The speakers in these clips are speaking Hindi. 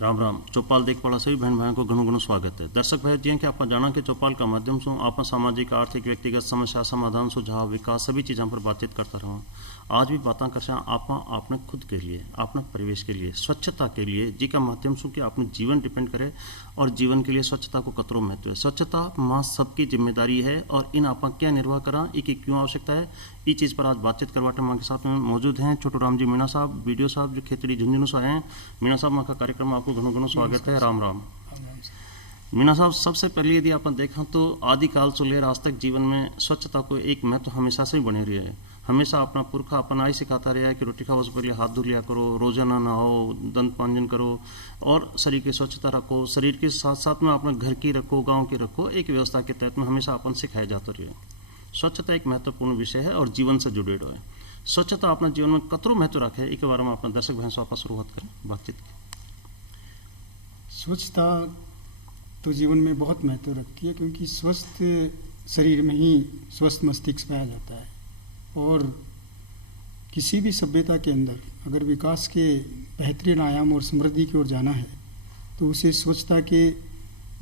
राम राम। चौपाल देखभाल सभी बहन भाइयों को घणो घणो स्वागत है। दर्शक भाई जी कि आप जाना कि चौपाल का माध्यम से आप सामाजिक आर्थिक व्यक्तिगत समस्या समाधान सुझाव विकास सभी चीज़ों पर बातचीत करता रहा। आज भी बातें कर आप अपने खुद के लिए अपने परिवेश के लिए स्वच्छता के लिए जी का माध्यम से कि अपने जीवन डिपेंड करे और जीवन के लिए स्वच्छता को कतरो महत्व है। स्वच्छता माँ सबकी जिम्मेदारी है और इन आप क्या निर्वाह करा की क्यों आवश्यकता है इस चीज़ पर आज बातचीत करवाटे माँ के साथ में मौजूद हैं छोटू राम जी मीणा साहब वीडियो साहब जो खेतड़ी झुंझुनू सा हैं। मीणा साहब माँ का कार्यक्रम में आपको घणो घणो स्वागत है। राम राम। मीणा साहब, सबसे पहले यदि आप देखा तो आदिकाल से लेकर आज तक जीवन में स्वच्छता को एक महत्व हमेशा से ही बने रही है। हमेशा अपना पुरखा अपना ही सिखाता रहा है कि रोटी खाओ से पहले हाथ धो लिया करो, रोजाना नहाओ, दंत मांजन करो और शरीर की स्वच्छता रखो। शरीर के साथ साथ में अपना घर की रखो, गांव की रखो, एक व्यवस्था के तहत में हमेशा अपन सिखाया जाता रहे। स्वच्छता एक महत्वपूर्ण विषय है और जीवन से जुड़े हुए है। स्वच्छता अपना जीवन में कतरो महत्व रखे एक बार में अपना दर्शक बहन से आप शुरुआत करें बातचीत की। स्वच्छता तो जीवन में बहुत महत्व रखती है क्योंकि स्वस्थ शरीर में ही स्वस्थ मस्तिष्क पाया जाता है। और किसी भी सभ्यता के अंदर अगर विकास के बेहतरीन आयाम और समृद्धि की ओर जाना है तो उसे स्वच्छता के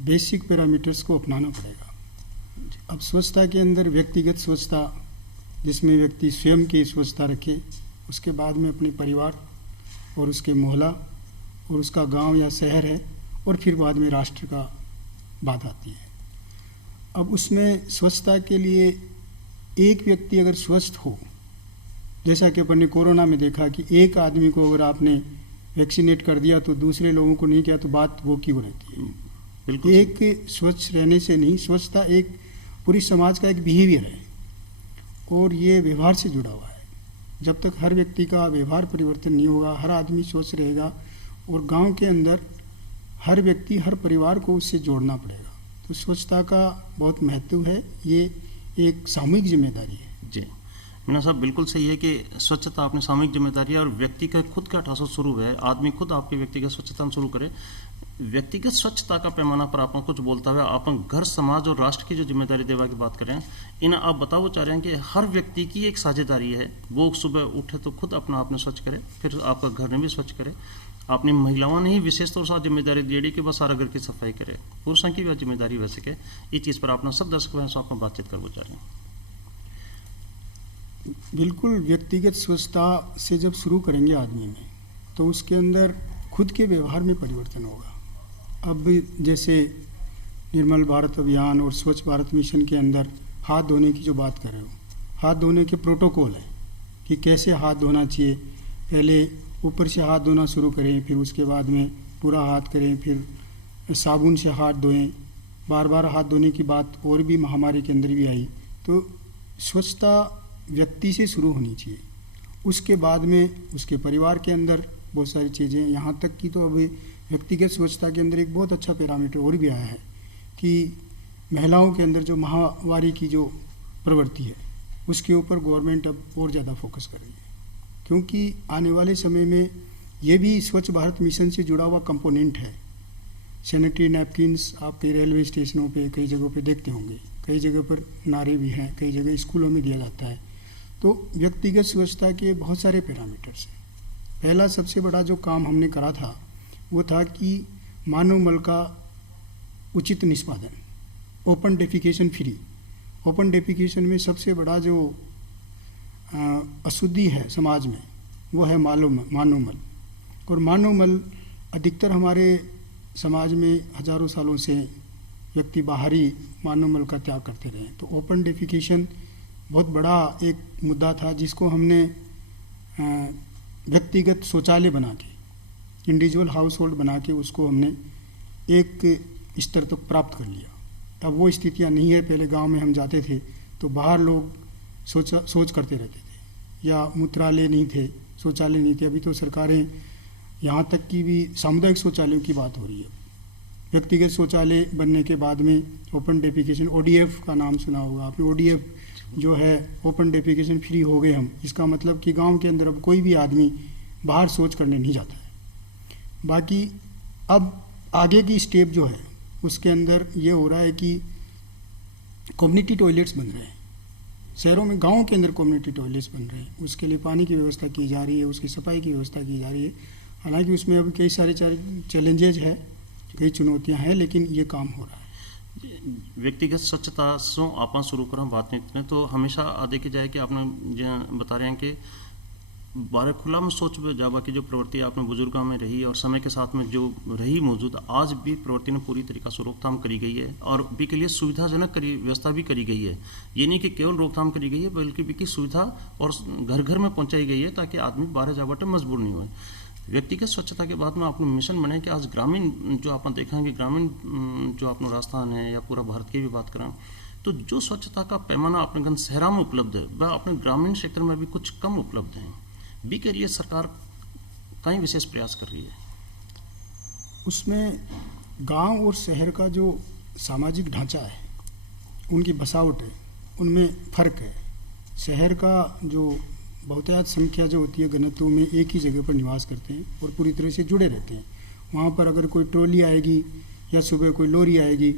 बेसिक पैरामीटर्स को अपनाना पड़ेगा। अब स्वच्छता के अंदर व्यक्तिगत स्वच्छता जिसमें व्यक्ति स्वयं की स्वच्छता रखे, उसके बाद में अपने परिवार और उसके मोहल्ला और उसका गांव या शहर है और फिर बाद में राष्ट्र का बात आती है। अब उसमें स्वच्छता के लिए एक व्यक्ति अगर स्वस्थ हो, जैसा कि अपन ने कोरोना में देखा कि एक आदमी को अगर आपने वैक्सीनेट कर दिया तो दूसरे लोगों को नहीं किया तो बात वो क्यों रहती है। बिल्कुल एक स्वच्छ रहने से नहीं, स्वच्छता एक पूरी समाज का एक बिहेवियर है और ये व्यवहार से जुड़ा हुआ है। जब तक हर व्यक्ति का व्यवहार परिवर्तन नहीं होगा, हर आदमी स्वच्छ रहेगा और गांव के अंदर हर व्यक्ति हर परिवार को उससे जोड़ना पड़ेगा। तो स्वच्छता का बहुत महत्व है, ये एक सामूहिक जिम्मेदारी है। जी मीना साहब, बिल्कुल सही है कि स्वच्छता अपनी सामूहिक जिम्मेदारी है और व्यक्ति का खुद का ठासो शुरू है। आदमी खुद आपकी व्यक्तिगत स्वच्छता शुरू करे। व्यक्तिगत स्वच्छता का पैमाना पर आप कुछ बोलता हुआ अपन घर समाज और राष्ट्र की जो जिम्मेदारी देवा की बात करें, इन आप बताओ चाह रहे हैं कि हर व्यक्ति की एक साझेदारी है। वो सुबह उठे तो खुद अपना आपने स्वच्छ करे, फिर आपका घर में भी स्वच्छ करे। अपनी महिलाओं ने ही विशेष तौर से जिम्मेदारी दी कि बस सारा घर की सफाई करे। पुरुषों की भी जिम्मेदारी वैसे के इस चीज़ पर अपना सब दर्शक से आप बातचीत करना चाह रहे हैं। बिल्कुल, व्यक्तिगत स्वच्छता से जब शुरू करेंगे आदमी में तो उसके अंदर खुद के व्यवहार में परिवर्तन होगा। अब जैसे निर्मल भारत अभियान और स्वच्छ भारत मिशन के अंदर हाथ धोने की जो बात कर रहे हो, हाथ धोने के प्रोटोकॉल है कि कैसे हाथ धोना चाहिए। पहले ऊपर से हाथ धोना शुरू करें, फिर उसके बाद में पूरा हाथ करें, फिर साबुन से हाथ धोएं। बार बार हाथ धोने की बात और भी महामारी के अंदर भी आई। तो स्वच्छता व्यक्ति से शुरू होनी चाहिए, उसके बाद में उसके परिवार के अंदर बहुत सारी चीज़ें, यहाँ तक कि तो अभी व्यक्तिगत स्वच्छता के अंदर एक बहुत अच्छा पैरामीटर और भी आया है कि महिलाओं के अंदर जो महामारी की जो प्रवृत्ति है उसके ऊपर गवर्नमेंट अब और ज़्यादा फोकस कर रही है, क्योंकि आने वाले समय में ये भी स्वच्छ भारत मिशन से जुड़ा हुआ कंपोनेंट है। सैनिटरी नैपकिन्स आप कई रेलवे स्टेशनों पे कई जगहों पे देखते होंगे, कई जगह पर नारे भी हैं, कई जगह स्कूलों में दिया जाता है। तो व्यक्तिगत स्वच्छता के बहुत सारे पैरामीटर्स हैं। पहला सबसे बड़ा जो काम हमने करा था वो था कि मानव मल का उचित निष्पादन, open defecation free. Open defecation में सबसे बड़ा जो अशुद्धि है समाज में वो है मानव मल। और मानव मल अधिकतर हमारे समाज में हजारों सालों से व्यक्ति बाहरी मानव मल का त्याग करते रहे। तो ओपन डेफिकेशन बहुत बड़ा एक मुद्दा था जिसको हमने व्यक्तिगत शौचालय बना के, इंडिविजुअल हाउस होल्ड बना के उसको हमने एक स्तर तक प्राप्त कर लिया। अब वो स्थितियाँ नहीं है। पहले गांव में हम जाते थे तो बाहर लोग सोच करते रहते थे, या मूत्रालय नहीं थे, शौचालय नहीं थे। अभी तो सरकारें यहाँ तक कि भी सामुदायिक शौचालयों की बात हो रही है। व्यक्तिगत शौचालय बनने के बाद में ओपन डेफिकेशन, ODF का नाम सुना होगा आपने। ODF जो है ओपन डेफिकेशन फ्री हो गए हम। इसका मतलब कि गांव के अंदर अब कोई भी आदमी बाहर शौच करने नहीं जाता है। बाकी अब आगे की स्टेप जो है उसके अंदर ये हो रहा है कि कम्युनिटी टॉयलेट्स बन रहे हैं शहरों में, गाँव के अंदर कम्युनिटी टॉयलेट्स बन रहे हैं। उसके लिए पानी की व्यवस्था की जा रही है, उसकी सफाई की व्यवस्था की जा रही है। हालांकि उसमें अभी कई सारे चैलेंजेज है, कई चुनौतियां हैं, लेकिन ये काम हो रहा है। व्यक्तिगत स्वच्छता से आप शुरू करें बातचीत में, तो हमेशा देखी जाए कि आपने बता रहे हैं कि बारे खुला में सोच जावा की जो प्रवृत्ति आपने बुजुर्गों में रही और समय के साथ में जो रही मौजूद, आज भी प्रवृत्ति ने पूरी तरीका से रोकथाम करी गई है और बी के लिए सुविधाजनक व्यवस्था भी करी गई है। ये नहीं कि केवल रोकथाम करी गई है, बल्कि बी की सुविधा और घर घर में पहुंचाई गई है ताकि आदमी बाहर जावटे मजबूर नहीं हुए। व्यक्तिगत स्वच्छता के बाद में आपने मिशन बनाया कि आज ग्रामीण जो आप देखेंगे, ग्रामीण जो अपना राजस्थान है या पूरा भारत की भी बात करें, तो जो स्वच्छता का पैमाना अपने गंज शहरा में उपलब्ध है वह अपने ग्रामीण क्षेत्र में भी कुछ कम उपलब्ध है। बी के लिए सरकार कई विशेष प्रयास कर रही है। उसमें गांव और शहर का जो सामाजिक ढांचा है, उनकी बसावट है, उनमें फ़र्क है। शहर का जो बहुतायत संख्या जो होती है, घनत्व में एक ही जगह पर निवास करते हैं और पूरी तरह से जुड़े रहते हैं। वहाँ पर अगर कोई ट्रॉली आएगी या सुबह कोई लॉरी आएगी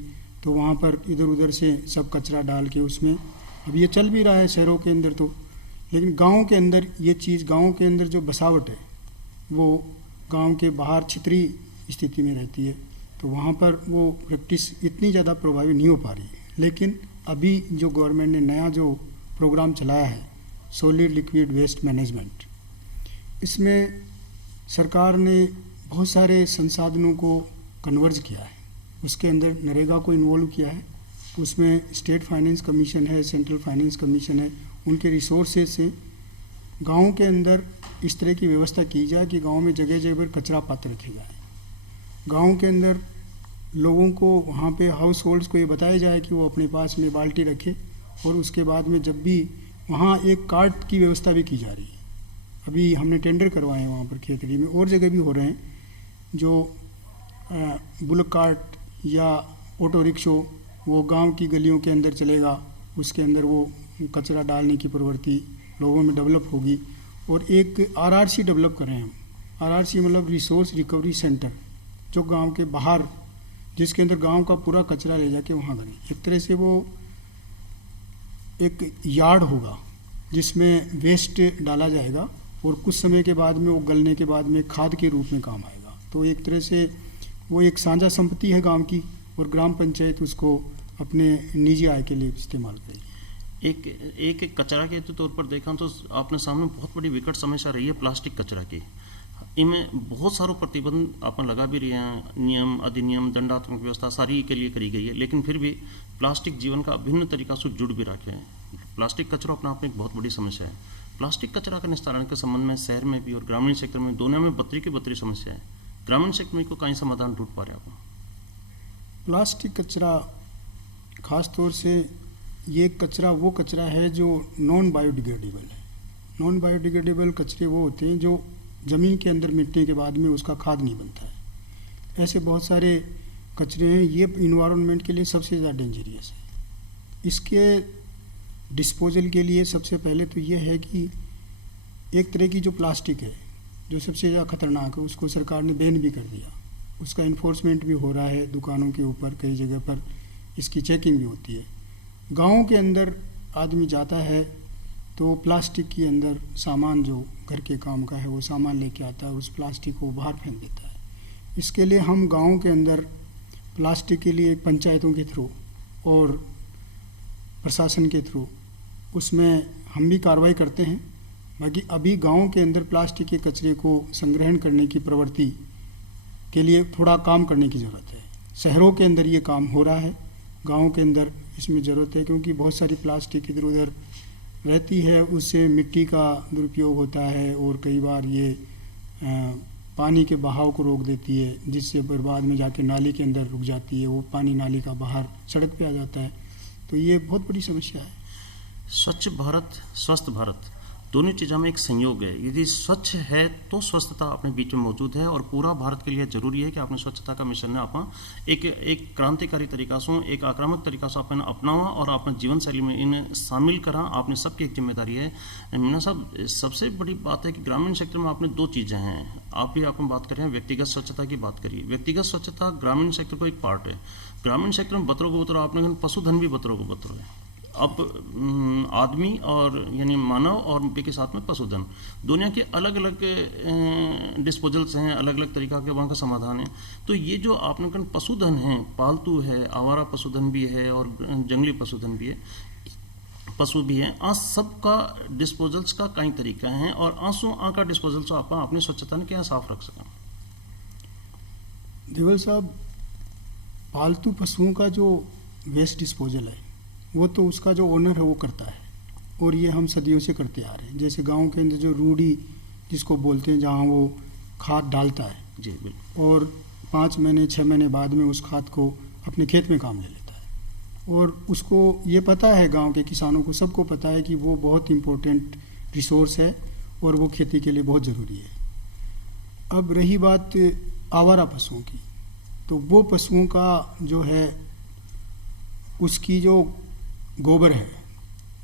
तो वहाँ पर इधर उधर से सब कचरा डाल के उसमें, अब ये चल भी रहा है शहरों के अंदर तो, लेकिन गांव के अंदर ये चीज़, गांव के अंदर जो बसावट है वो गांव के बाहर छितरी स्थिति में रहती है, तो वहाँ पर वो प्रैक्टिस इतनी ज़्यादा प्रभावी नहीं हो पा रही है। लेकिन अभी जो गवर्नमेंट ने नया जो प्रोग्राम चलाया है, सॉलिड लिक्विड वेस्ट मैनेजमेंट, इसमें सरकार ने बहुत सारे संसाधनों को कन्वर्ज किया है। उसके अंदर नरेगा को इन्वॉल्व किया है, उसमें स्टेट फाइनेंस कमीशन है, सेंट्रल फाइनेंस कमीशन है, उनके रिसोर्सेज से गाँव के अंदर इस तरह की व्यवस्था की जाए कि गाँव में जगह जगह पर कचरा पात्र रखे जाए। गाँव के अंदर लोगों को, वहाँ पे हाउस होल्ड्स को ये बताया जाए कि वो अपने पास में बाल्टी रखे, और उसके बाद में जब भी वहाँ एक कार्ट की व्यवस्था भी की जा रही है। अभी हमने टेंडर करवाए हैं वहाँ पर खेतड़ी में, और जगह भी हो रहे हैं, जो बुलक कार्ट या ऑटो रिक्शो वो गांव की गलियों के अंदर चलेगा, उसके अंदर वो कचरा डालने की प्रवृत्ति लोगों में डेवलप होगी। और एक आरआरसी डेवलप कर रहे हैं हम। आरआरसी मतलब रिसोर्स रिकवरी सेंटर, जो गांव के बाहर, जिसके अंदर गांव का पूरा कचरा ले जाके वहाँ करें। एक तरह से वो एक यार्ड होगा जिसमें वेस्ट डाला जाएगा और कुछ समय के बाद में वो गलने के बाद में खाद के रूप में काम आएगा। तो एक तरह से वो एक साझा संपत्ति है गांव की, और ग्राम पंचायत उसको अपने निजी आय के लिए इस्तेमाल करेगी। एक कचरा के तौर पर देखा तो आपने सामने बहुत बड़ी विकट समस्या रही है प्लास्टिक कचरा की। इनमें बहुत सारों प्रतिबंध अपन लगा भी रहे हैं, नियम, अधिनियम, दंडात्मक व्यवस्था सारी के लिए करी गई है, लेकिन फिर भी प्लास्टिक जीवन का अभिन्न तरीका से जुड़ भी रखे हैं। प्लास्टिक कचरा अपना आप में एक बहुत बड़ी समस्या है। प्लास्टिक कचरा के निस्तारण के संबंध में शहर में भी और ग्रामीण क्षेत्र में दोनों में बतरी की बतरी समस्या है। ग्रामीण क्षेत्र में को कहीं समाधान ढूंढ पा रहे आप? प्लास्टिक कचरा खास तौर से ये कचरा वो कचरा है जो नॉन बायोडिग्रेडेबल है। नॉन बायोडिग्रेडेबल कचरे वो होते हैं जो ज़मीन के अंदर मिटने के बाद में उसका खाद नहीं बनता है। ऐसे बहुत सारे कचरे हैं, ये इन्वायरमेंट के लिए सबसे ज़्यादा डेंजरियस है। इसके डिस्पोजल के लिए सबसे पहले तो ये है कि एक तरह की जो प्लास्टिक है जो सबसे ज़्यादा खतरनाक है, उसको सरकार ने बैन भी कर दिया। उसका इन्फोर्समेंट भी हो रहा है दुकानों के ऊपर, कई जगह पर इसकी चेकिंग भी होती है। गाँव के अंदर आदमी जाता है तो प्लास्टिक के अंदर सामान जो घर के काम का है वो सामान लेके आता है, उस प्लास्टिक को बाहर फेंक देता है। इसके लिए हम गाँव के अंदर प्लास्टिक के लिए पंचायतों के थ्रू और प्रशासन के थ्रू उसमें हम भी कार्रवाई करते हैं। बाकी अभी गाँव के अंदर प्लास्टिक के कचरे को संग्रहण करने की प्रवृत्ति के लिए थोड़ा काम करने की ज़रूरत है। शहरों के अंदर ये काम हो रहा है, गाँव के अंदर इसमें ज़रूरत है, क्योंकि बहुत सारी प्लास्टिक इधर उधर रहती है, उससे मिट्टी का दुरुपयोग होता है और कई बार ये पानी के बहाव को रोक देती है, जिससे फिर बाद में जाके नाली के अंदर रुक जाती है, वो पानी नाली का बाहर सड़क पे आ जाता है। तो ये बहुत बड़ी समस्या है। स्वच्छ भारत, स्वस्थ भारत, दोनों चीज़ों में एक संयोग है। यदि स्वच्छ है तो स्वस्थता अपने बीच में मौजूद है, और पूरा भारत के लिए जरूरी है कि आपने स्वच्छता का मिशन है आप एक क्रांतिकारी तरीका से, एक आक्रामक तरीका से आपने अपनावा और अपने जीवन शैली में इन्हें शामिल करा। आपने सबकी एक जिम्मेदारी है। मीना साहब, सबसे बड़ी बात है कि ग्रामीण क्षेत्र में आपने दो चीज़ें हैं। आप भी आपने बात कर रहे हैं, व्यक्तिगत स्वच्छता की बात करिए। व्यक्तिगत स्वच्छता ग्रामीण क्षेत्र को एक पार्ट है। ग्रामीण क्षेत्र में बतरो को बतरो, आपने पशुधन भी बतरो को बतरो है। अब आदमी और यानी मानव और के साथ में पशुधन, दुनिया के अलग अलग डिस्पोजल्स हैं, अलग अलग तरीका के वहाँ का समाधान है। तो ये जो आपने कहा पशुधन है, पालतू है, आवारा पशुधन भी है और जंगली पशुधन भी है, पशु भी हैं, आ सबका डिस्पोजल्स का कई तरीका हैं और आंसू का डिस्पोजल्स आप अपनी स्वच्छता ने क्या साफ रख सकें। देवल साहब, पालतू पशुओं का जो वेस्ट डिस्पोजल है वो तो उसका जो ओनर है वो करता है, और ये हम सदियों से करते आ रहे हैं। जैसे गांव के अंदर जो रूढ़ी जिसको बोलते हैं, जहाँ वो खाद डालता है जी बिल्कुल, और 5 महीने 6 महीने बाद में उस खाद को अपने खेत में काम ले लेता है, और उसको ये पता है, गांव के किसानों को सबको पता है कि वो बहुत इम्पोर्टेंट रिसोर्स है और वो खेती के लिए बहुत ज़रूरी है। अब रही बात आवारा पशुओं की, तो वो पशुओं का जो है उसकी जो गोबर है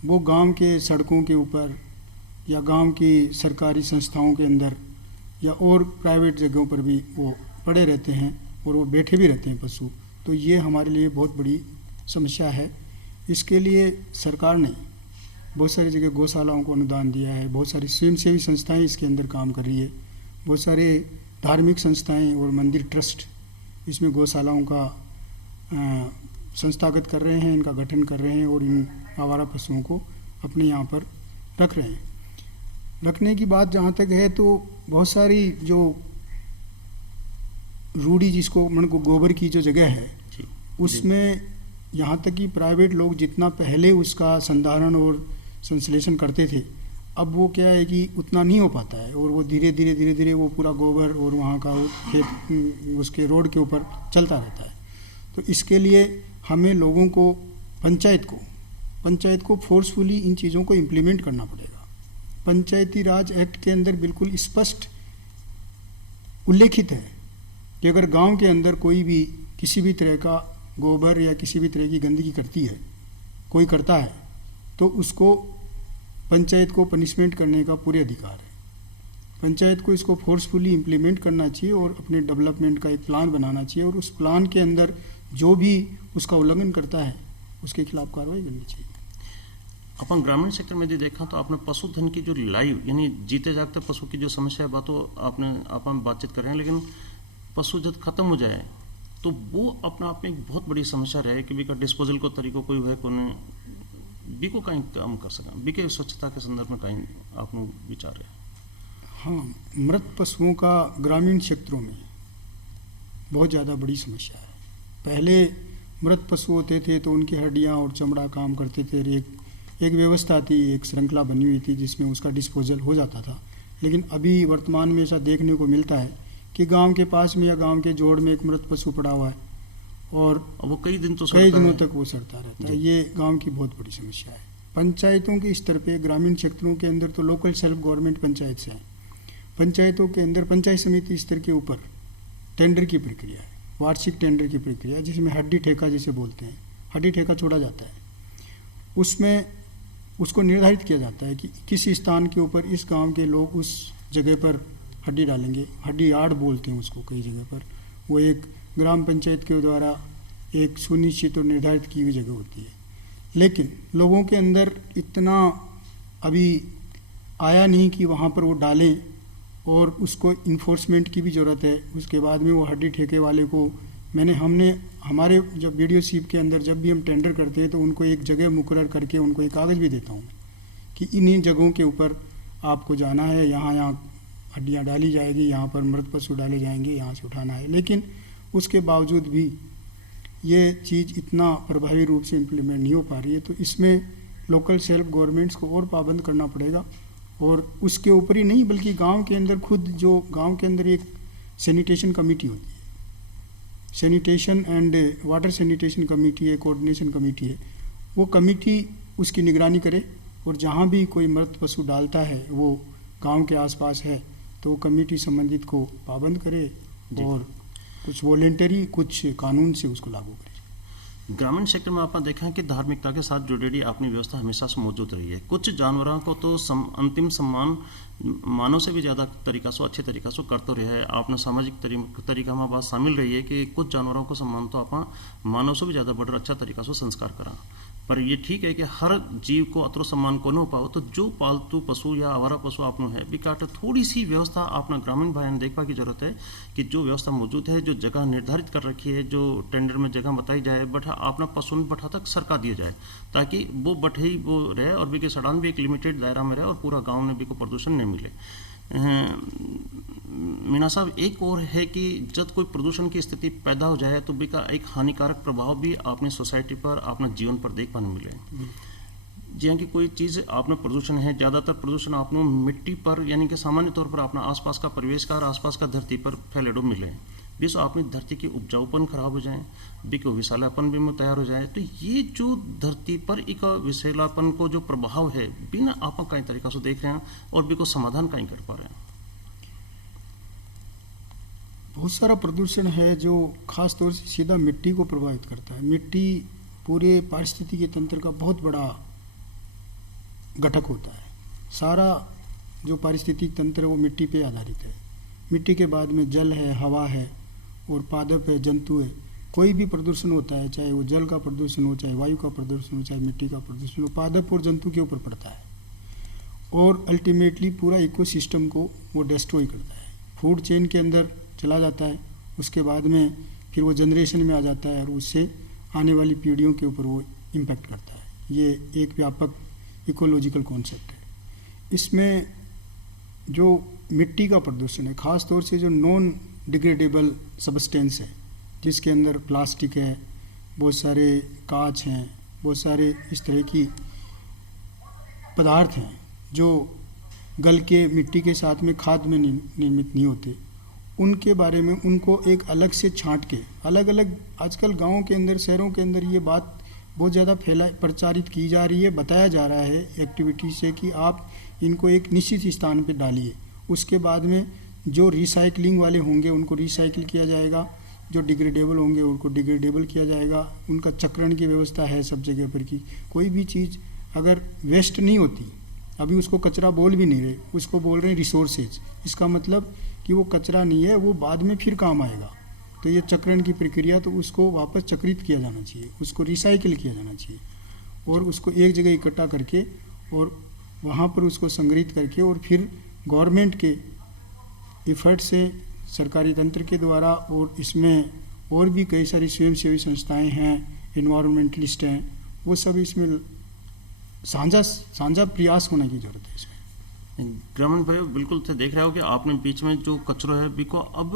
वो गांव के सड़कों के ऊपर या गांव की सरकारी संस्थाओं के अंदर या और प्राइवेट जगहों पर भी वो पड़े रहते हैं और वो बैठे भी रहते हैं पशु। तो ये हमारे लिए बहुत बड़ी समस्या है। इसके लिए सरकार ने बहुत सारी जगह गौशालाओं को अनुदान दिया है, बहुत सारी स्वयंसेवी संस्थाएं इसके अंदर काम कर रही है, बहुत सारे धार्मिक संस्थाएं और मंदिर ट्रस्ट इसमें गौशालाओं का संस्थागत कर रहे हैं, इनका गठन कर रहे हैं और इन आवारा पशुओं को अपने यहाँ पर रख रहे हैं। रखने की बात जहाँ तक है, तो बहुत सारी जो रूढ़ी जिसको मन को गोबर की जो जगह है उसमें यहाँ तक कि प्राइवेट लोग जितना पहले उसका संधारण और संश्लेषण करते थे, अब वो क्या है कि उतना नहीं हो पाता है और वो धीरे धीरे वो पूरा गोबर और वहाँ का खेत उसके रोड के ऊपर चलता रहता है। तो इसके लिए हमें लोगों को, पंचायत को फोर्सफुली इन चीज़ों को इम्प्लीमेंट करना पड़ेगा। पंचायती राज एक्ट के अंदर बिल्कुल स्पष्ट उल्लेखित है कि अगर गांव के अंदर कोई भी किसी भी तरह का गोबर या किसी भी तरह की गंदगी करती है, कोई करता है, तो उसको पंचायत को पनिशमेंट करने का पूरे अधिकार है। पंचायत को इसको फोर्सफुली इम्प्लीमेंट करना चाहिए और अपने डेवलपमेंट का एक प्लान बनाना चाहिए और उस प्लान के अंदर जो भी उसका उल्लंघन करता है उसके खिलाफ कार्रवाई करनी चाहिए। अपन ग्रामीण सेक्टर में यदि देखा तो आपने पशुधन की जो लाइव यानी जीते जागते पशु की जो समस्या है बातों अपन बातचीत कर रहे हैं, लेकिन पशु जब खत्म हो जाए तो वो अपना आप में एक बहुत बड़ी समस्या रहे कि बिका डिस्पोजल को तरीकों कोई है कोने बिको कहीं काम कर सकें, बिके स्वच्छता के संदर्भ में कहीं आपको विचार है। हाँ, मृत पशुओं का ग्रामीण क्षेत्रों में बहुत ज़्यादा बड़ी समस्या है। पहले मृत पशु होते थे तो उनकी हड्डियाँ और चमड़ा काम करते थे, एक व्यवस्था थी, एक श्रृंखला बनी हुई थी जिसमें उसका डिस्पोजल हो जाता था। लेकिन अभी वर्तमान में ऐसा देखने को मिलता है कि गांव के पास में या गांव के जोड़ में एक मृत पशु पड़ा हुआ है और वो कई दिनों तक वो सड़ता रहता है। ये गांव की बहुत बड़ी समस्या है। पंचायतों के स्तर पे, ग्रामीण क्षेत्रों के अंदर तो लोकल सेल्फ गवर्नमेंट पंचायत से हैं, पंचायतों के अंदर पंचायत समिति स्तर के ऊपर टेंडर की प्रक्रिया है, वार्षिक टेंडर की प्रक्रिया, जिसमें हड्डी ठेका जिसे बोलते हैं, हड्डी ठेका छोड़ा जाता है। उसमें उसको निर्धारित किया जाता है कि किस स्थान के ऊपर इस गांव के लोग उस जगह पर हड्डी डालेंगे। हड्डी यार्ड बोलते हैं उसको कई जगह पर। वो एक ग्राम पंचायत के द्वारा एक सुनिश्चित और निर्धारित की हुई जगह होती है। लेकिन लोगों के अंदर इतना अभी आया नहीं कि वहाँ पर वो डालें और उसको इन्फोर्समेंट की भी ज़रूरत है। उसके बाद में वो हड्डी ठेके वाले को हमने हमारे जब वीडियोशिप के अंदर जब भी हम टेंडर करते हैं तो उनको एक जगह मुकर्रर करके उनको एक कागज़ भी देता हूँ कि इन जगहों के ऊपर आपको जाना है, यहाँ हड्डियाँ डाली जाएगी, यहाँ पर मृत पशु डाले जाएंगे, यहाँ से उठाना है। लेकिन उसके बावजूद भी ये चीज़ इतना प्रभावी रूप से इम्प्लीमेंट नहीं हो पा रही है। तो इसमें लोकल सेल्फ गवर्नमेंट्स को और पाबंद करना पड़ेगा। और उसके ऊपर ही नहीं बल्कि गांव के अंदर खुद जो गांव के अंदर एक सैनिटेशन कमेटी होती है, sanitation and water sanitation committee है, कोऑर्डिनेशन कमेटी है, वो कमेटी उसकी निगरानी करे और जहाँ भी कोई मृत पशु डालता है वो गांव के आसपास है तो वो कमेटी संबंधित को पाबंद करे और कुछ वॉलेंटरी कुछ कानून से उसको लागू करे। ग्रामीण क्षेत्र में आपने देखा है कि धार्मिकता के साथ जुड़ी अपनी व्यवस्था हमेशा से मौजूद रही है। कुछ जानवरों को तो अंतिम सम्मान मानव से भी ज़्यादा तरीका से अच्छे तरीका से करते रहे है। आपने सामाजिक तरीका में बात शामिल रही है कि कुछ जानवरों को सम्मान तो आप मानव से भी ज़्यादा बड़ा अच्छा तरीका से संस्कार करा। पर ये ठीक है कि हर जीव को अतरो सम्मान को न हो पाओ, तो जो पालतू पशु या आवारा पशु आपने है बिकाट थोड़ी सी व्यवस्था अपना ग्रामीण भाई ने देखने की जरूरत है कि जो व्यवस्था मौजूद है, जो जगह निर्धारित कर रखी है, जो टेंडर में जगह बताई जाए, बट अपना पशु में बठा तक सरका दिया जाए, ताकि वो बठे ही वो रहे और भी के सड़ान भी एक लिमिटेड दायरा में रहे और पूरा गाँव में भी को प्रदूषण नहीं मिले। मीना साहब, एक और है कि जब कोई प्रदूषण की स्थिति पैदा हो जाए तो बिका एक हानिकारक प्रभाव भी अपनी सोसाइटी पर, अपना जीवन पर देख पाने मिले। जी हाँ, कि कोई चीज़ आपने प्रदूषण है, ज़्यादातर प्रदूषण आपने मिट्टी पर यानी कि सामान्य तौर पर अपना आसपास का परिवेश का और आसपास का धरती पर फैलेडो मिले, भी सो अपनी धरती की उपजाऊपन खराब हो जाए, भी को विषैलापन भी में तैयार हो जाए, तो ये जो धरती पर एक विषैलापन को जो प्रभाव है बिना आप कई तरीका से देख रहे हैं और भी को समाधान कहीं कर पा रहे हैं। बहुत सारा प्रदूषण है जो खास तौर से सीधा मिट्टी को प्रभावित करता है। मिट्टी पूरे पारिस्थितिकी तंत्र का बहुत बड़ा घटक होता है। सारा जो पारिस्थितिक तंत्र है वो मिट्टी पे आधारित है। मिट्टी के बाद में जल है, हवा है और पादप है, जंतु है। कोई भी प्रदूषण होता है, चाहे वो जल का प्रदूषण हो, चाहे वायु का प्रदूषण हो, चाहे मिट्टी का प्रदूषण हो, पादप और जंतु के ऊपर पड़ता है और अल्टीमेटली पूरा इकोसिस्टम को वो डिस्ट्रॉय करता है। फूड चेन के अंदर चला जाता है, उसके बाद में फिर वो जनरेशन में आ जाता है और उससे आने वाली पीढ़ियों के ऊपर वो इम्पैक्ट करता है। ये एक व्यापक इकोलॉजिकल कॉन्सेप्ट है। इसमें जो मिट्टी का प्रदूषण है, ख़ास तौर से जो नॉन डिग्रेडेबल सब्सटेंस है, जिसके अंदर प्लास्टिक है, बहुत सारे कांच हैं, बहुत सारे इस तरह की पदार्थ हैं जो गल के मिट्टी के साथ में खाद में निर्मित नहीं होते, उनके बारे में उनको एक अलग से छांट के अलग अलग, आजकल गाँव के अंदर, शहरों के अंदर ये बात बहुत ज़्यादा प्रचारित की जा रही है, बताया जा रहा है एक्टिविटी से कि आप इनको एक निश्चित स्थान पे डालिए। उसके बाद में जो रिसाइकलिंग वाले होंगे उनको रिसाइकिल किया जाएगा, जो डिग्रेडेबल होंगे उनको डिग्रेडेबल किया जाएगा। उनका चक्रण की व्यवस्था है सब जगह पर की कोई भी चीज़ अगर वेस्ट नहीं होती, अभी उसको कचरा बोल भी नहीं रहे, उसको बोल रहे हैं रिसोर्सेज। इसका मतलब कि वो कचरा नहीं है, वो बाद में फिर काम आएगा। तो ये चक्रण की प्रक्रिया, तो उसको वापस चक्रित किया जाना चाहिए, उसको रिसाइकिल किया जाना चाहिए और उसको एक जगह इकट्ठा करके और वहाँ पर उसको संग्रहित करके और फिर गवर्नमेंट के एफर्ट से, सरकारी तंत्र के द्वारा, और इसमें और भी कई सारी स्वयंसेवी संस्थाएं हैं, इन्वायरमेंटलिस्ट हैं, वो सब इसमें साझा प्रयास होने की जरूरत है। इसमें ग्रामीण भाई बिल्कुल से देख रहे हो कि आपने बीच में जो कचरो है बिको अब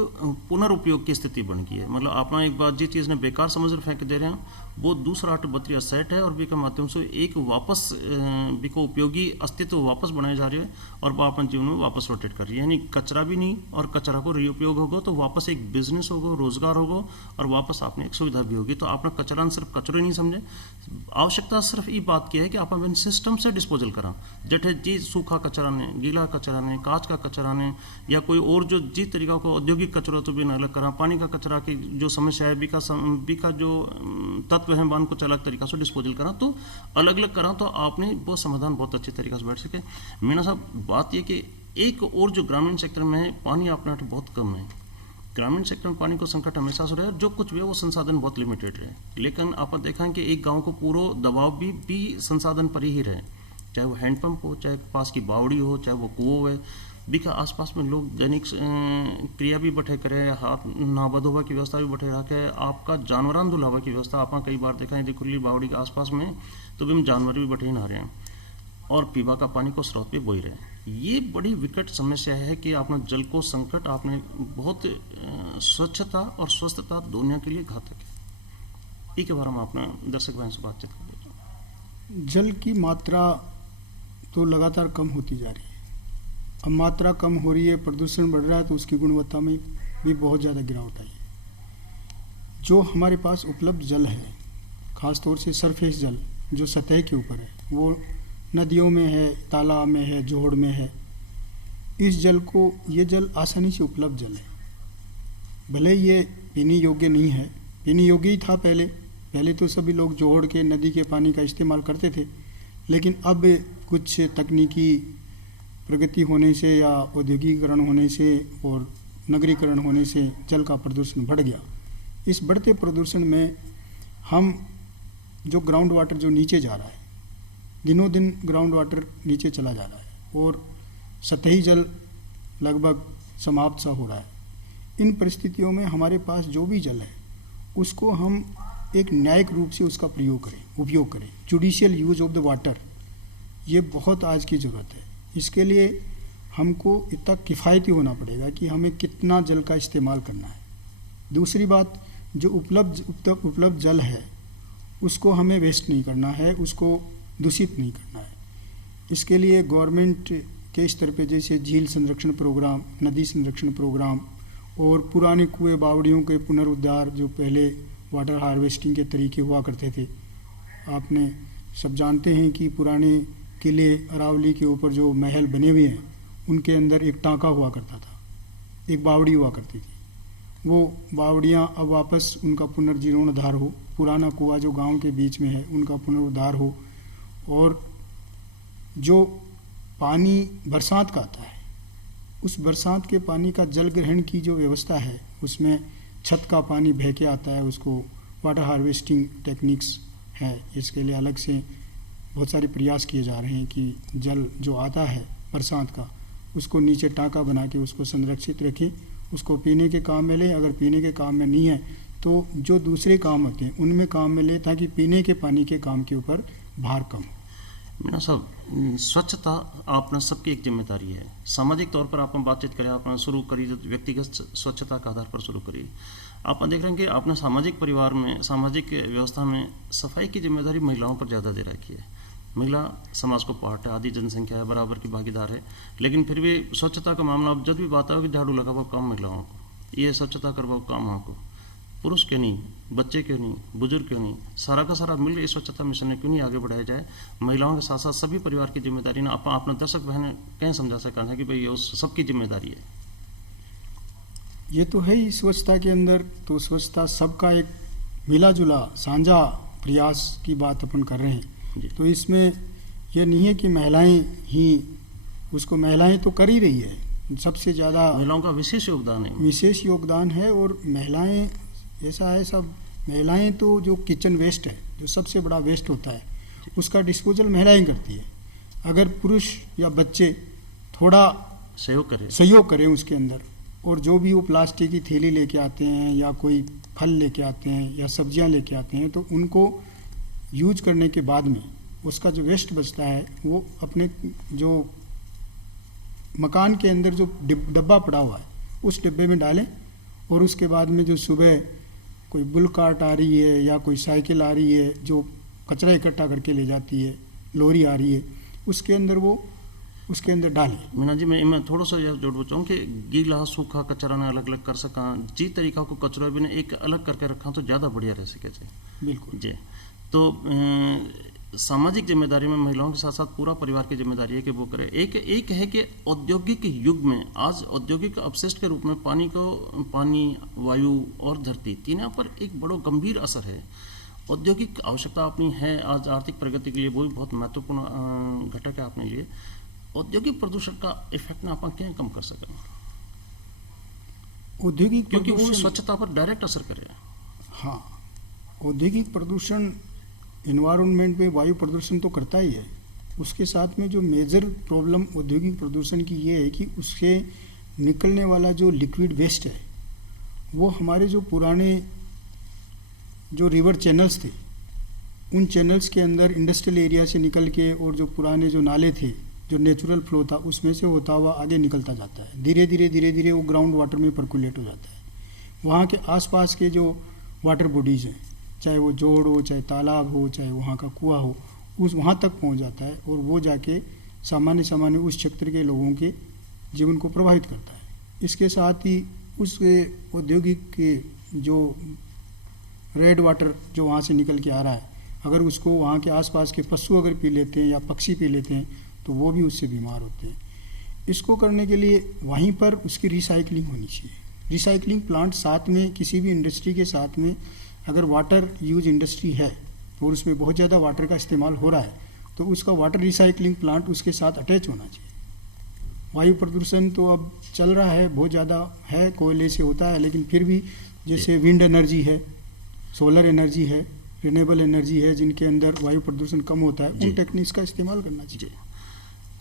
पुनर्उपयोग की स्थिति बन गई है। मतलब आपने एक बार जिस चीज़ ने बेकार समझ फेंक दे रहे हैं वो दूसरा बतरिया सेट है और बी के माध्यम से एक वापस बिको उपयोगी अस्तित्व वापस बनाए जा रहे हैं और वो अपने जीवन में वापस रोटेट कर रही है। यानी कचरा भी नहीं, और कचरा को रीउपयोग होगा तो वापस एक बिजनेस होगा, रोजगार होगा और वापस आपने एक सुविधा भी होगी। तो आपने कचरा सिर्फ कचरो ही नहीं समझे, आवश्यकता सिर्फ ये बात की है कि आप सिस्टम से डिस्पोजल करा। जैसे जी सूखा कचरा ने, गीला कचरा ने, कांच का कचरा ने, या कोई और जो जिस तरीका को औद्योगिक कचरा तो भी न अलग करा, पानी का कचरा की जो समस्या है बीका जो तत्व है बान कुछ अलग तरीका से डिस्पोजल करा, तो अलग अलग करा तो आपने वो समाधान बहुत अच्छे तरीके से बैठ सके। मीना साहब, बात ये कि एक और जो ग्रामीण सेक्टर में है पानी अपना बहुत कम है। ग्रामीण सेक्टर में पानी को संकट हमेशा से रहे, जो कुछ भी है वो संसाधन बहुत लिमिटेड रहे। लेकिन आप देखा कि एक गांव को पूरा दबाव भी संसाधन पर ही रहे, चाहे वो हैंडपंप हो, चाहे पास की बावड़ी हो, चाहे वो कुओं है। दिखा आसपास में लोग दैनिक क्रिया भी बैठे करें, हाथ नहावा धोवा की व्यवस्था भी बैठे रखे, आपका जानवरान धुलावा की व्यवस्था आप कई बार देखा है खुली बावड़ी के आसपास में, तो भी हम जानवर भी बैठे ही नहा रहे हैं और पीवा का पानी को स्रोत पे बोई रहे हैं। ये बड़ी विकट समस्या है कि आपने जल को संकट, आपने बहुत स्वच्छता और स्वस्थता दोनों के लिए घातक है। इसके बारे में अपना दर्शक भाई से बातचीत कर। जल की मात्रा तो लगातार कम होती जा रही है। अब मात्रा कम हो रही है, प्रदूषण बढ़ रहा है, तो उसकी गुणवत्ता में भी बहुत ज़्यादा गिरावट आई है। जो हमारे पास उपलब्ध जल है, ख़ास तौर से सरफेस जल जो सतह के ऊपर है, वो नदियों में है, तालाब में है, जोड़ में है। इस जल को, ये जल आसानी से उपलब्ध जल है। भले ये पीने योग्य नहीं है, पीने योग्य ही था पहले तो सभी लोग जोड़ के नदी के पानी का इस्तेमाल करते थे, लेकिन अब कुछ तकनीकी प्रगति होने से या औद्योगिकरण होने से और नगरीकरण होने से जल का प्रदूषण बढ़ गया। इस बढ़ते प्रदूषण में हम जो ग्राउंड वाटर जो नीचे जा रहा है, दिनों दिन ग्राउंड वाटर नीचे चला जा रहा है और सतही जल लगभग समाप्त सा हो रहा है। इन परिस्थितियों में हमारे पास जो भी जल है उसको हम एक न्यायिक रूप से उसका उपयोग करें। Judicial use of the water, ये बहुत आज की ज़रूरत है। इसके लिए हमको इतना किफ़ायती होना पड़ेगा कि हमें कितना जल का इस्तेमाल करना है। दूसरी बात, जो उपलब्ध जल है उसको हमें वेस्ट नहीं करना है, उसको दूषित नहीं करना है। इसके लिए गवर्नमेंट के स्तर पे जैसे झील संरक्षण प्रोग्राम, नदी संरक्षण प्रोग्राम और पुराने कुएं बावड़ियों के पुनरुद्धार, जो पहले वाटर हार्वेस्टिंग के तरीके हुआ करते थे। आपने सब जानते हैं कि पुराने किले अरावली के ऊपर जो महल बने हुए हैं उनके अंदर एक टाँका हुआ करता था, एक बावड़ी हुआ करती थी। वो बावड़ियाँ अब वापस उनका पुनर्जीर्णोद्धार हो, पुराना कुआं जो गांव के बीच में है उनका पुनरुद्धार हो, और जो पानी बरसात का आता है उस बरसात के पानी का जल ग्रहण की जो व्यवस्था है उसमें छत का पानी बह के आता है, उसको वाटर हार्वेस्टिंग टेक्निक्स है। इसके लिए अलग से बहुत सारे प्रयास किए जा रहे हैं कि जल जो आता है बरसात का उसको नीचे टाँका बना के उसको संरक्षित रखें, उसको पीने के काम में लें। अगर पीने के काम में नहीं है तो जो दूसरे काम होते हैं उनमें काम में लें, ताकि पीने के पानी के काम के ऊपर भार कम हो। मीना साहब, स्वच्छता आपने सबकी एक जिम्मेदारी है। सामाजिक तौर पर आपने बातचीत करें, आपने शुरू करी जो व्यक्तिगत स्वच्छता के आधार पर शुरू करी। आप देख रहे हैं कि आपने सामाजिक परिवार में, सामाजिक व्यवस्था में सफाई की जिम्मेदारी महिलाओं पर ज़्यादा दे रखी है। महिला समाज को पार्ट है, आधी जनसंख्या है, बराबर की भागीदार है, लेकिन फिर भी स्वच्छता का मामला अब जब भी बात है कि झाड़ू लगाओ काम महिलाओं को, ये स्वच्छता करवाओ काम हमको, पुरुष क्यों नहीं, बच्चे क्यों नहीं, बुजुर्ग क्यों नहीं, सारा का सारा मिल इस स्वच्छता मिशन में क्यों नहीं आगे बढ़ाया जाए। महिलाओं के साथ साथ सभी परिवार की जिम्मेदारी ना अपने दर्शक बहन कहीं समझा सकते हैं कि भाई ये उस सबकी जिम्मेदारी है। ये तो है ही स्वच्छता के अंदर, तो स्वच्छता सबका एक मिला जुला साझा प्रयास की बात अपन कर रहे हैं। तो इसमें यह नहीं है कि महिलाएं ही उसको, महिलाएं तो कर ही रही है, सबसे ज़्यादा महिलाओं का विशेष योगदान है। और महिलाएं ऐसा है, सब महिलाएं तो जो किचन वेस्ट है, जो सबसे बड़ा वेस्ट होता है, उसका डिस्पोजल महिलाएं करती है। अगर पुरुष या बच्चे थोड़ा सहयोग करें उसके अंदर, और जो भी वो प्लास्टिक की थैली लेके आते हैं या कोई फल लेके आते हैं या सब्जियां लेके आते हैं, तो उनको यूज करने के बाद में उसका जो वेस्ट बचता है वो अपने जो मकान के अंदर जो डब्बा पड़ा हुआ है उस डिब्बे में डालें। और उसके बाद में जो सुबह कोई बुल कार्ट आ रही है या कोई साइकिल आ रही है जो कचरा इकट्ठा करके ले जाती है, लोरी आ रही है, उसके अंदर डालें। मीना जी, मैं थोड़ा सा यह जोड़ चाहूँ कि गीला सूखा कचरा ने अलग अलग कर सका, जी तरीका को कचरा भी ने एक अलग करके रखा तो ज़्यादा बढ़िया रह सके। बिल्कुल जी। तो सामाजिक जिम्मेदारी में महिलाओं के साथ साथ पूरा परिवार की जिम्मेदारी है कि वो करे। एक है कि औद्योगिक युग में आज औद्योगिक अपशिष्ट के रूप में पानी, वायु और धरती तीनों पर एक बड़ा गंभीर असर है। औद्योगिक आवश्यकता अपनी है आज आर्थिक प्रगति के लिए, वो भी बहुत महत्वपूर्ण घटक है अपने लिए। औद्योगिक प्रदूषण का इफेक्ट ना अपन क्या कम कर सकें औद्योगिक, क्योंकि वो स्वच्छता पर डायरेक्ट असर करे। हाँ, औद्योगिक प्रदूषण इन्वायरमेंट में वायु प्रदूषण तो करता ही है। उसके साथ में जो मेजर प्रॉब्लम औद्योगिक प्रदूषण की ये है कि उससे निकलने वाला जो लिक्विड वेस्ट है वो हमारे जो पुराने जो रिवर चैनल्स थे उन चैनल्स के अंदर इंडस्ट्रियल एरिया से निकल के, और जो पुराने जो नाले थे जो नेचुरल फ्लो था उसमें से होता हुआ आगे निकलता जाता है। धीरे धीरे वो ग्राउंड वाटर में परकुलेट हो जाता है। वहाँ के आसपास के जो वाटर बॉडीज़ हैं, चाहे वो जोड़ हो, चाहे तालाब हो, चाहे वहाँ का कुआं हो, वहाँ तक पहुँच जाता है और वो जाके सामान्य उस क्षेत्र के लोगों के जीवन को प्रभावित करता है। इसके साथ ही उस औद्योगिक के जो रेड वाटर जो वहाँ से निकल के आ रहा है, अगर उसको वहाँ के आसपास के पशु अगर पी लेते हैं या पक्षी पी लेते हैं तो वो भी उससे बीमार होते हैं। इसको करने के लिए वहीं पर उसकी रिसाइकलिंग होनी चाहिए। रिसाइकलिंग प्लांट साथ में, किसी भी इंडस्ट्री के साथ में, अगर वाटर यूज इंडस्ट्री है और उसमें बहुत ज़्यादा वाटर का इस्तेमाल हो रहा है तो उसका वाटर रिसाइकलिंग प्लांट उसके साथ अटैच होना चाहिए। वायु प्रदूषण तो अब चल रहा है, बहुत ज़्यादा है, कोयले से होता है, लेकिन फिर भी जैसे विंड एनर्जी है, सोलर एनर्जी है, रिन्यूएबल एनर्जी है, जिनके अंदर वायु प्रदूषण कम होता है, जी। उन टेक्निक्स का इस्तेमाल करना चाहिए। जी।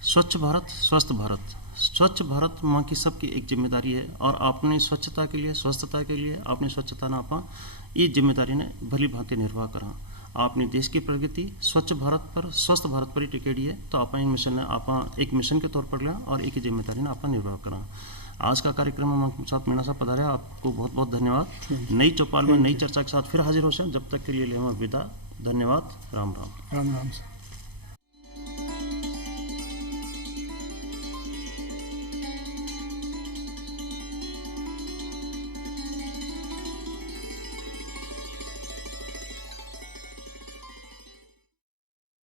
स्वच्छ भारत स्वस्थ भारत। स्वच्छ भारत माँ की सबकी एक जिम्मेदारी है और अपनी स्वच्छता के लिए, स्वस्थता के लिए अपनी स्वच्छता ना आपा ये जिम्मेदारी ने भली भांति निर्वाह करा। अपनी देश की प्रगति स्वच्छ भारत पर, स्वस्थ भारत पर ही टिकेड़ी है, तो आप इन मिशन ने आप एक मिशन के तौर पर लिया और एक ही जिम्मेदारी ने आप निर्वाह करा। आज का कार्यक्रम हमारे साथ मीणा साहब पधारे, आपको बहुत बहुत धन्यवाद। नई चौपाल में नई चर्चा के साथ फिर हाजिर हो जाए, जब तक के लिए लें विदा। धन्यवाद। राम राम। राम राम।